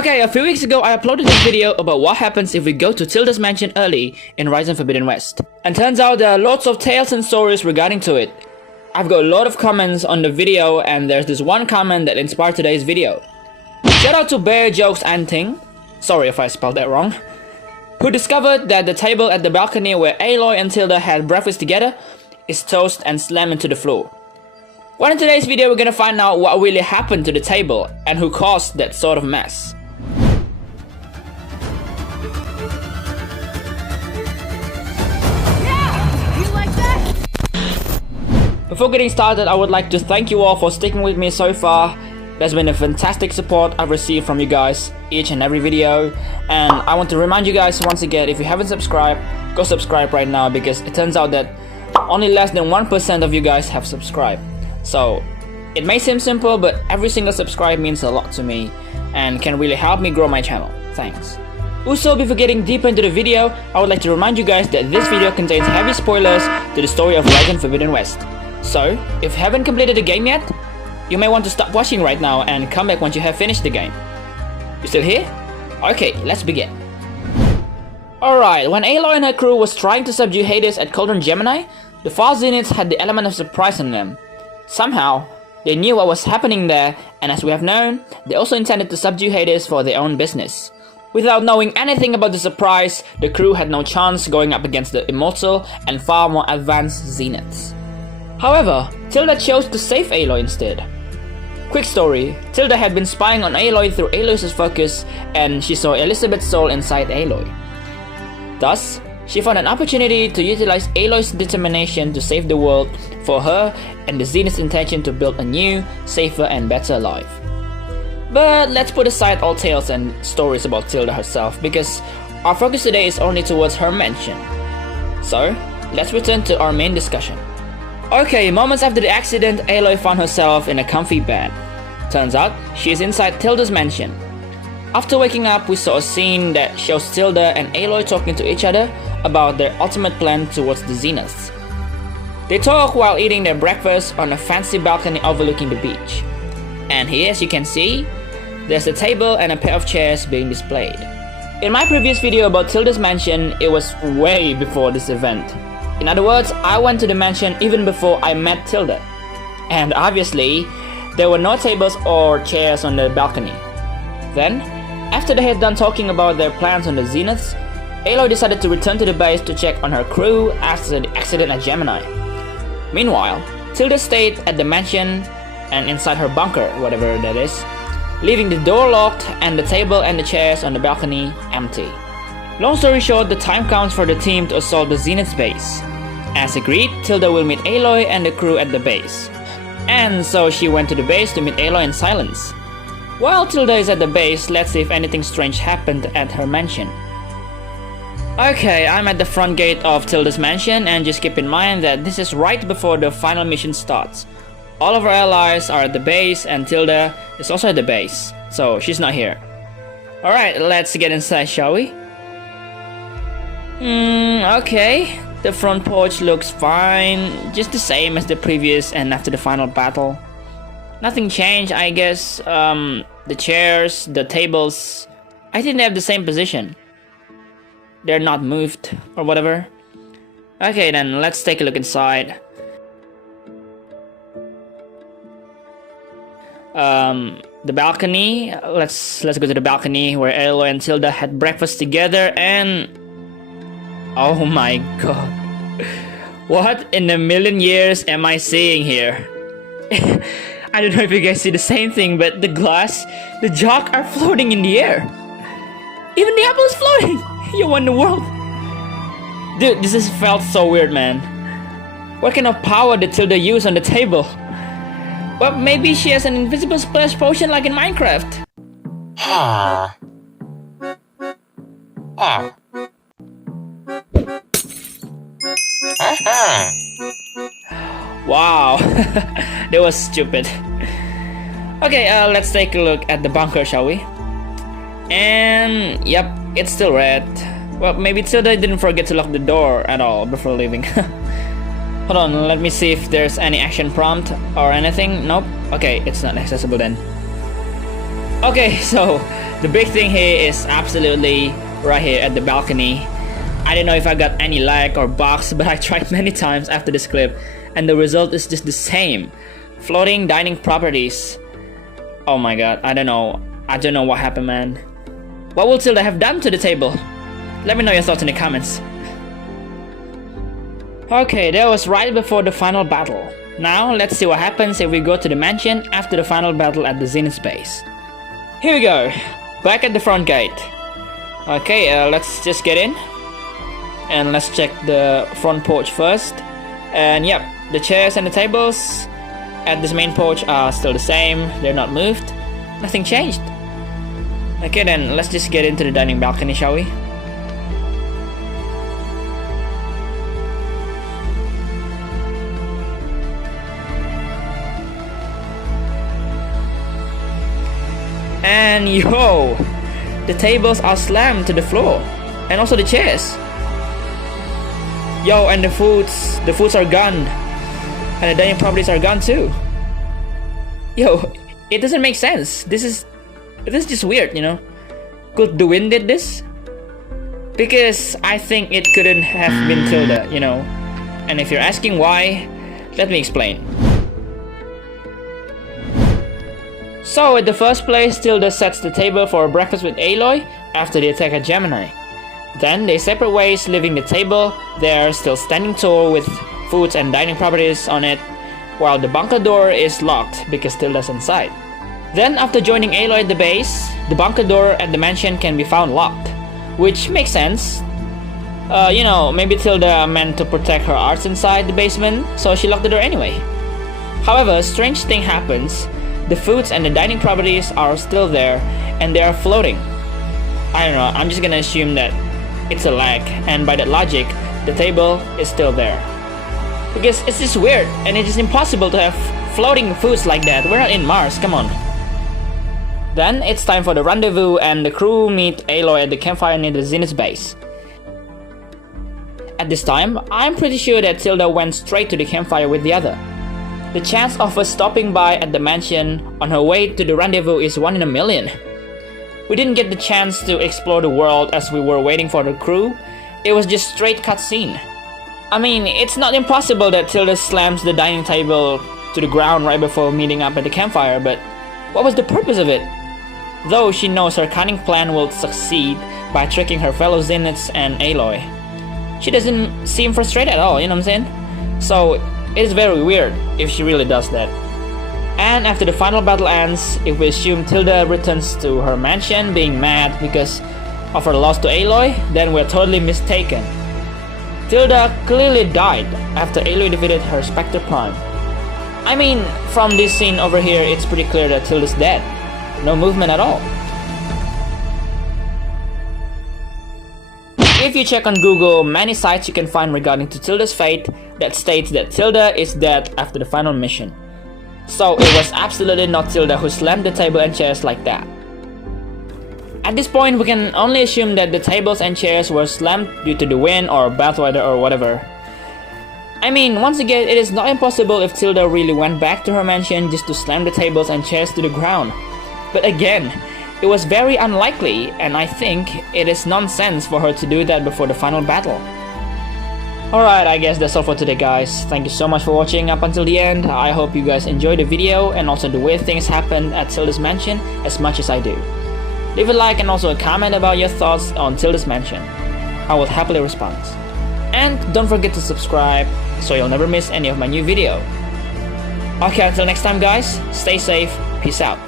Okay, a few weeks ago I uploaded this video about what happens if we go to Tilda's mansion early in Horizon Forbidden West. And turns out there are lots of tales and stories regarding to it. I've got a lot of comments on the video and there's this one comment that inspired today's video. Shout out to Bear Jokes and Ting, sorry if I spelled that wrong, who discovered that the table at the balcony where Aloy and Tilda had breakfast together is toast and slammed into the floor. Well, in today's video we're gonna find out what really happened to the table and who caused that sort of mess. Before getting started, I would like to thank you all for sticking with me so far. There's been a fantastic support I've received from you guys each and every video, and I want to remind you guys once again, if you haven't subscribed, go subscribe right now, because it turns out that only less than 1% of you guys have subscribed. So it may seem simple, but every single subscribe means a lot to me and can really help me grow my channel. Thanks. Also, before getting deeper into the video, I would like to remind you guys that this video contains heavy spoilers to the story of Horizon Forbidden West. So, if you haven't completed the game yet, you may want to stop watching right now and come back once you have finished the game. You still here? Okay, let's begin. Alright, when Aloy and her crew was trying to subdue Hades at Cauldron Gemini, the Fast Zeniths had the element of surprise in them. Somehow, they knew what was happening there, and as we have known, they also intended to subdue Hades for their own business. Without knowing anything about the surprise, the crew had no chance going up against the immortal and far more advanced Zeniths. However, Tilda chose to save Aloy instead. Quick story, Tilda had been spying on Aloy through Aloy's focus, and she saw Elizabeth's soul inside Aloy. Thus, she found an opportunity to utilize Aloy's determination to save the world for her and the Zenith's intention to build a new, safer and better life. But let's put aside all tales and stories about Tilda herself, because our focus today is only towards her mansion. So, let's return to our main discussion. Okay, moments after the accident, Aloy found herself in a comfy bed. Turns out, she is inside Tilda's mansion. After waking up, we saw a scene that shows Tilda and Aloy talking to each other about their ultimate plan towards the Zeniths. They talk while eating their breakfast on a fancy balcony overlooking the beach. And here, as you can see, there's a table and a pair of chairs being displayed. In my previous video about Tilda's mansion, it was way before this event. In other words, I went to the mansion even before I met Tilda. And obviously, there were no tables or chairs on the balcony. Then, after they had done talking about their plans on the Zeniths, Aloy decided to return to the base to check on her crew after the accident at Gemini. Meanwhile, Tilda stayed at the mansion and inside her bunker, whatever that is, leaving the door locked and the table and the chairs on the balcony empty. Long story short, the time comes for the team to assault the Zenith's base. As agreed, Tilda will meet Aloy and the crew at the base. And so she went to the base to meet Aloy in silence. While Tilda is at the base, let's see if anything strange happened at her mansion. Okay, I'm at the front gate of Tilda's mansion, and just keep in mind that this is right before the final mission starts. All of our allies are at the base and Tilda is also at the base, so she's not here. Alright, let's get inside, shall we? Okay. The front porch looks fine, just the same as the previous and after the final battle. Nothing changed, I guess. The chairs, the tables, I think they have the same position. They're not moved or whatever. Okay, then let's take a look inside. The balcony. Let's go to the balcony where Aloy and Tilda had breakfast together, and oh my god. What in a million years am I seeing here? I don't know if you guys see the same thing, but the glass, the jug are floating in the air. Even the apple is floating! Yo, what in the world? Dude, this has felt so weird, man. What kind of power did Tilda use on the table? Well, maybe she has an invisible splash potion like in Minecraft. Wow, that was stupid. Okay, let's take a look at the bunker, shall we? And yep, it's still red. Well, maybe Tilda didn't forget to lock the door at all before leaving. Hold on, let me see if there's any action prompt or anything. Nope. Okay, it's not accessible then. Okay, so the big thing here is absolutely right here at the balcony. I don't know if I got any lag or bugs, but I tried many times after this clip, and the result is just the same. Floating dining properties. Oh my god, I don't know what happened, man. What will Tilda have done to the table? Let me know your thoughts in the comments. Okay, that was right before the final battle. Now let's see what happens if we go to the mansion after the final battle at the Zenith base. Here we go, back at the front gate. Okay, let's just get in. And let's check the front porch first. And yep, the chairs and the tables at this main porch are still the same. They're not moved. Nothing changed. Okay then, let's just get into the dining balcony, shall we? And yo, the tables are slammed to the floor. And also the chairs. Yo, and the foods are gone. And the dining properties are gone too. Yo, it doesn't make sense. This is just weird, you know. Could the wind did this? Because I think it couldn't have been Tilda, you know. And if you're asking why, let me explain. So at the first place, Tilda sets the table for breakfast with Aloy after the attack at Gemini. Then they separate ways, leaving the table there still standing tall with foods and dining properties on it, while the bunker door is locked because Tilda's inside. Then after joining Aloy at the base, the bunker door at the mansion can be found locked, which makes sense. You know, maybe Tilda meant to protect her arts inside the basement, so she locked the door anyway. However, a strange thing happens. The foods and the dining properties are still there, and they are floating. I don't know, I'm just gonna assume that it's a lag, and by that logic, the table is still there. Because it's just weird, and it is impossible to have floating foods like that. We're not in Mars, come on. Then it's time for the rendezvous, and the crew meet Aloy at the campfire near the Zenith base. At this time, I'm pretty sure that Tilda went straight to the campfire with the other. The chance of us stopping by at the mansion on her way to the rendezvous is 1 in a million. We didn't get the chance to explore the world as we were waiting for the crew. It was just straight cutscene. I mean, it's not impossible that Tilda slams the dining table to the ground right before meeting up at the campfire, but what was the purpose of it? Though she knows her cunning plan will succeed by tricking her fellow Zeniths and Aloy. She doesn't seem frustrated at all, you know what I'm saying? So, it is very weird if she really does that. And after the final battle ends, if we assume Tilda returns to her mansion being mad because of her loss to Aloy, then we're totally mistaken. Tilda clearly died after Aloy defeated her Spectre Prime. I mean, from this scene over here, it's pretty clear that Tilda's dead. No movement at all. If you check on Google, many sites you can find regarding to Tilda's fate that states that Tilda is dead after the final mission. So it was absolutely not Tilda who slammed the table and chairs like that. At this point, we can only assume that the tables and chairs were slammed due to the wind or bad weather or whatever. I mean, once again, it is not impossible if Tilda really went back to her mansion just to slam the tables and chairs to the ground. But again, it was very unlikely, and I think it is nonsense for her to do that before the final battle. Alright, I guess that's all for today, guys. Thank you so much for watching up until the end. I hope you guys enjoyed the video and also the way things happened at Tilda's mansion as much as I do. Leave a like and also a comment about your thoughts on Tilda's mansion. I will happily respond. And don't forget to subscribe so you'll never miss any of my new video. Okay, until next time, guys, stay safe, peace out.